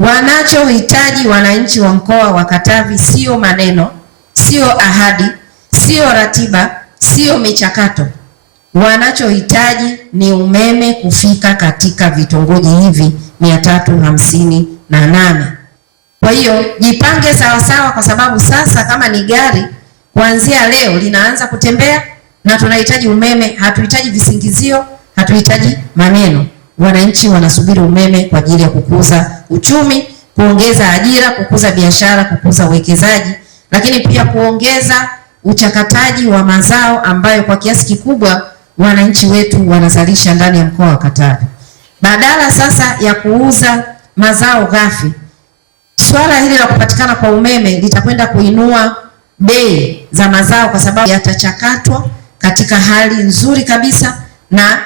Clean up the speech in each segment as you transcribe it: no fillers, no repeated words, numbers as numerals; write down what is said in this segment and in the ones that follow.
Wanachohitaji wananchi wa mkoa wa Katavi sio maneno, sio ahadi, sio ratiba, sio michakato. Wanachohitaji ni umeme kufika katika vitongoji hivi 358. Kwa hiyo jipange sawasawa, kwa sababu sasa kama ni gari kuanzia leo linaanza kutembea, na tunahitaji umeme. Hatuhitaji visingizio, hatuhitaji maneno. Wananchi wanasubiri umeme kwa ajili ya kukuza uchumi, kuongeza ajira, kukuza biashara, kukuza uwekezaji, lakini pia kuongeza uchakataji wa mazao ambayo kwa kiasi kikubwa wananchi wetu wanazalisha ndani ya mkoa wa Katavi. Badala sasa ya kuuza mazao ghafi, swala hili la kupatikana kwa umeme litakwenda kuinua bei za mazao, kwa sababu yatachakatwa katika hali nzuri kabisa na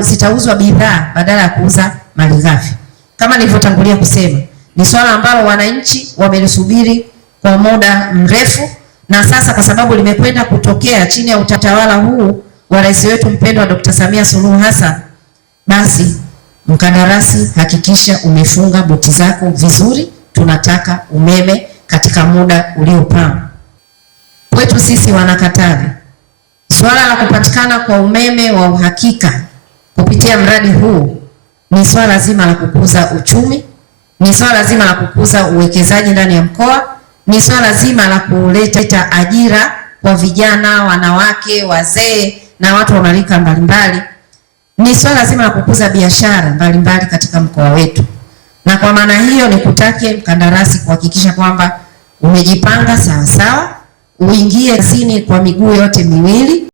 zitauzwa bidhaa badala ya kuuza malighafi. Kama nilivyotangulia kusema, ni swala ambalo wananchi wamelisubiri kwa muda mrefu, na sasa kwa sababu limekwenda kutokea chini ya utawala huu wa rais wetu mpendwa Dr. Samia Suluhu Hassan, basi mkandarasi, hakikisha umefunga buti zako vizuri. Tunataka umeme katika muda uliopangwa. Kwetu sisi Wanakatavi, swala la kupatikana kwa umeme wa uhakika kupitia mradi huu ni swala zima la kukuza uchumi, ni swala zima la kukuza uwekezaji ndani ya mkoa, ni swala zima la kuleta ajira kwa vijana, wanawake, wazee na watu wa marika mbalimbali, ni swala zima la kukuza biashara mbalimbali katika mkoa wetu. Na kwa maana hiyo nikutake mkandarasi kuhakikisha kwamba umejipanga sawa sawa, uingie kazini kwa miguu yote miwili.